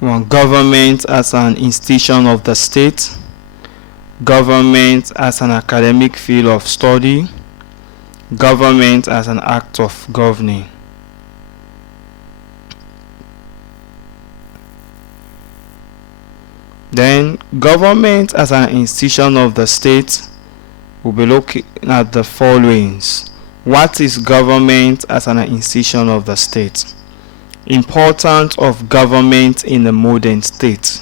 Government as an institution of the state, government as an academic field of study, government as an act of governing. Then government as an institution of the state, we'll be looking at the followings. What is government as an institution of the state? Importance of government in the modern state.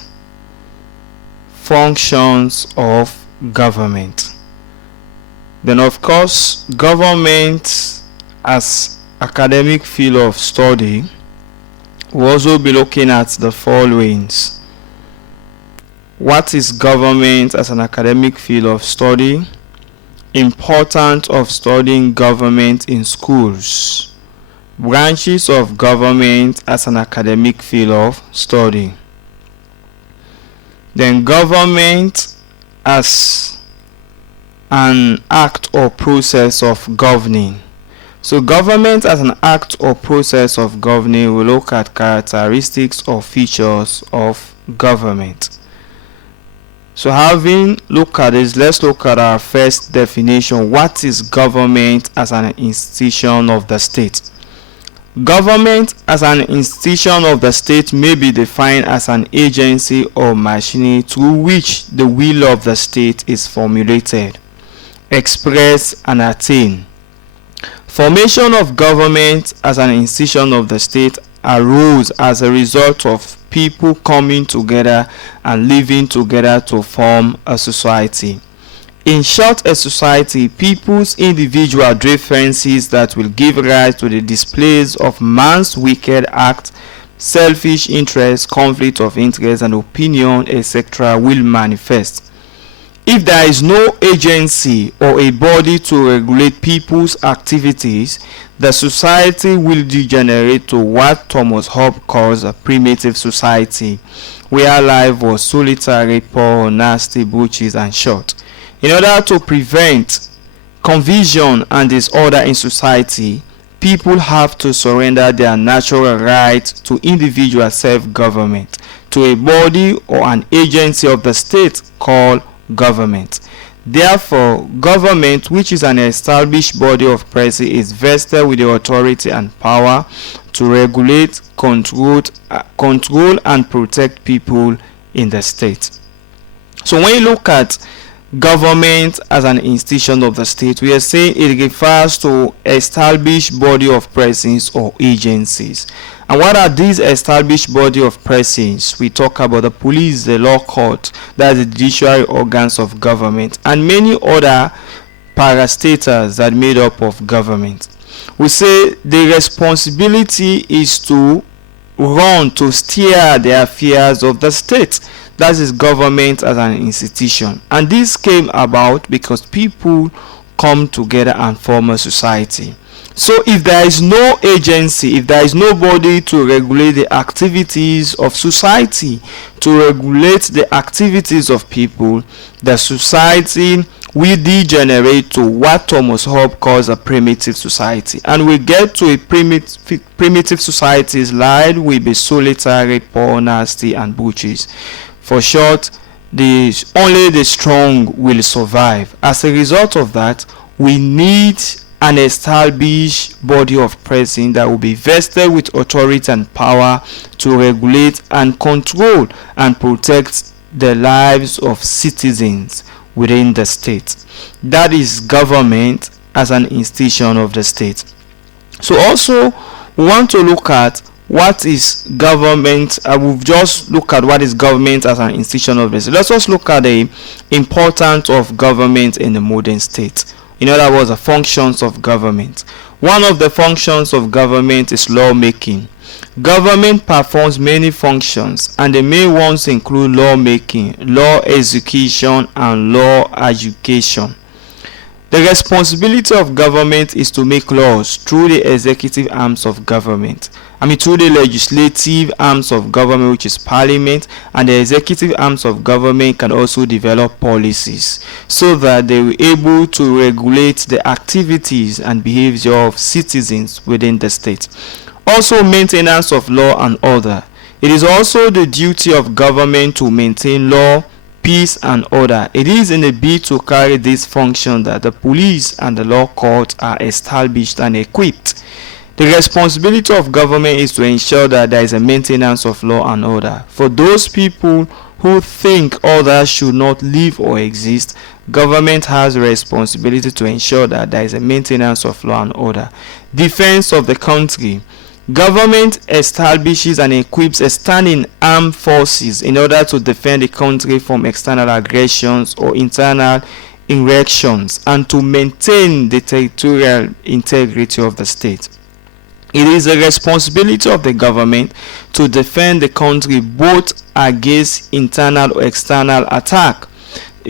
Functions of government. Then of course, government as academic field of study, we'll also be looking at the followings. What is government as an academic field of study? Importance of studying government in schools. Branches of government as an academic field of study. Then government as an act or process of governing. So government as an act or process of governing, we look at characteristics or features of government. So having looked at this, let's look at our first definition. What is government as an institution of the state? Government as an institution of the state may be defined as an agency or machinery through which the will of the state is formulated, expressed, and attained. Formation of government as an institution of the state arose as a result of people coming together and living together to form a society. In short, a society, people's individual differences that will give rise to the displays of man's wicked act, selfish interest, conflict of interest, and opinion, etc., will manifest. If there is no agency or a body to regulate people's activities, the society will degenerate to what Thomas Hobbes calls a primitive society, where life was solitary, poor, nasty, butches, and short. In order to prevent confusion and disorder in society, people have to surrender their natural right to individual self-government to a body or an agency of the state called government. Therefore, government, which is an established body of person, is vested with the authority and power to regulate, control and protect people in the state. So when you look at government as an institution of the state, we are saying it refers to established body of persons or agencies. And what are these established body of persons? We talk about the police, the law court, that's the judiciary organs of government, and many other parastatals that made up of government. We say the responsibility is to run, to steer the affairs of the state. That is government as an institution. And this came about because people come together and form a society. So if there is no agency, if there is nobody to regulate the activities of society, to regulate the activities of people, the society will degenerate to what Thomas Hobbes calls a primitive society. And we get to a primitive society's life will be solitary, poor, nasty, and butches. For short, only the strong will survive. As a result of that, we need an established body of persons that will be vested with authority and power to regulate and control and protect the lives of citizens within the state. That is government as an institution of the state. So also we want to look at what is government. We've just looked at what is government as an institution of the state. Let's just look at the importance of government in the modern state. In other words, the functions of government. One of the functions of government is lawmaking. Government performs many functions, and the main ones include lawmaking, law execution, and law education. The responsibility of government is to make laws through the executive arms of government. Through the legislative arms of government, which is parliament, and the executive arms of government can also develop policies so that they will be able to regulate the activities and behavior of citizens within the state. Also, maintenance of law and order. It is also the duty of government to maintain law, peace and order. It is in a bid to carry this function that the police and the law courts are established and equipped. The responsibility of government is to ensure that there is a maintenance of law and order. For those people who think others should not live or exist, government has a responsibility to ensure that there is a maintenance of law and order. Defense of the country. Government establishes and equips a standing armed forces in order to defend the country from external aggressions or internal insurrections and to maintain the territorial integrity of the state. It is the responsibility of the government to defend the country both against internal or external attack.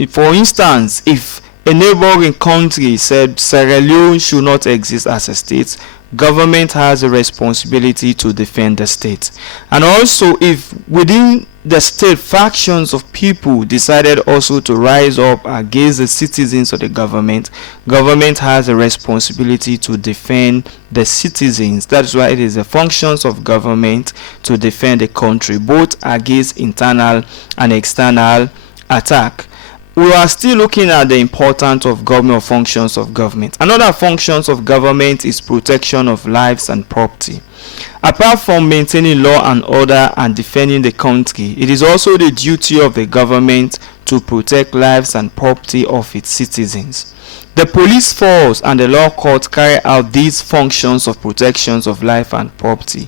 For instance, if a neighboring country said Sierra Leone should not exist as a state, government has a responsibility to defend the state. And also, if within the state factions of people decided also to rise up against the citizens of the government has a responsibility to defend the citizens. That is why it is the functions of government to defend the country both against internal and external attack. We are still looking at the importance of government or functions of government. Another functions of government is protection of lives and property. Apart from maintaining law and order and defending the country, it is also the duty of the government to protect lives and property of its citizens. The police force and the law court carry out these functions of protections of life and property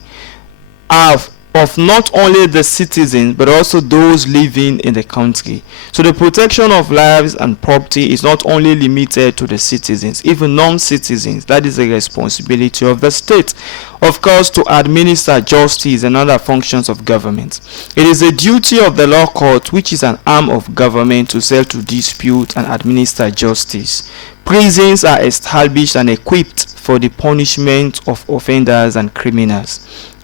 of not only the citizens but also those living in the country. So the protection of lives and property is not only limited to the citizens, even non-citizens. That is the responsibility of the state. Of course, to administer justice and other functions of government. It is the duty of the law court, which is an arm of government, to settle dispute and administer justice. Prisons are established and equipped for the punishment of offenders and criminals.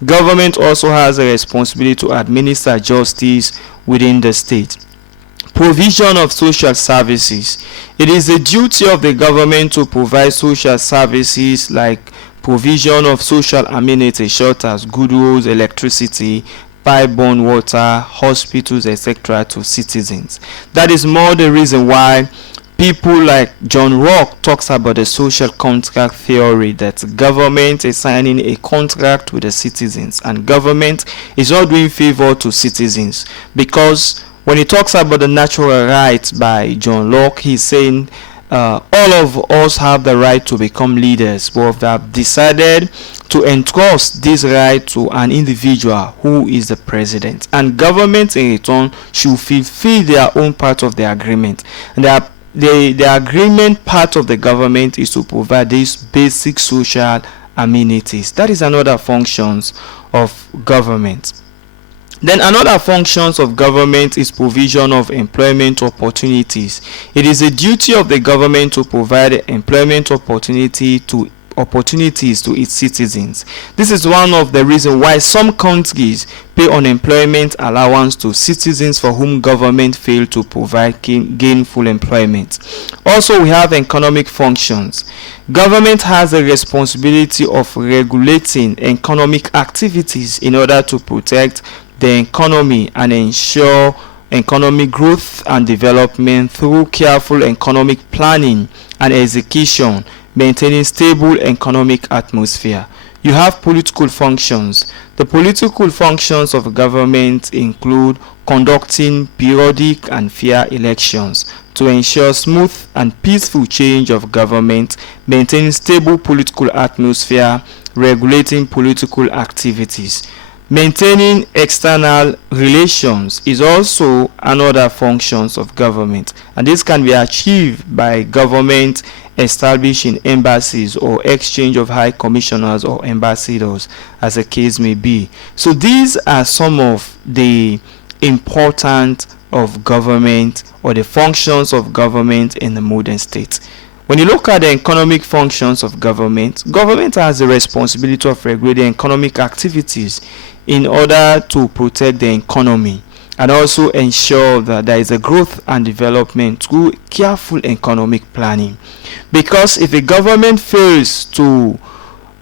Government also has a responsibility to administer justice within the state. Provision of social services. It is the duty of the government to provide social services like provision of social amenities such as good roads, electricity, pipe-borne water, hospitals, etc. to citizens. That is more the reason why people like John Locke talks about the social contract theory, that government is signing a contract with the citizens and government is not doing favor to citizens, because when he talks about the natural rights by John Locke, he's saying all of us have the right to become leaders, but they have decided to entrust this right to an individual who is the president, and government in return should fulfill their own part of the agreement. And the agreement part of the government is to provide these basic social amenities. That is another functions of government. Then another functions of government is provision of employment opportunities. It is a duty of the government to provide employment opportunities to its citizens. This is one of the reasons why some countries pay unemployment allowance to citizens for whom government fail to provide gainful employment. Also, we have economic functions. Government has a responsibility of regulating economic activities in order to protect the economy and ensure economic growth and development through careful economic planning and execution, maintaining stable economic atmosphere. You have political functions. The political functions of government include conducting periodic and fair elections to ensure smooth and peaceful change of government, maintaining stable political atmosphere, regulating political activities. Maintaining external relations is also another functions of government, and this can be achieved by government establishing embassies or exchange of high commissioners or ambassadors, as the case may be. So these are some of the important of government or the functions of government in the modern state. When you look at the economic functions of government, government has the responsibility of regulating economic activities in order to protect the economy and also ensure that there is a growth and development through careful economic planning. Because if a government fails to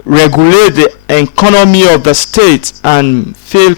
regulate the economy of the state and fail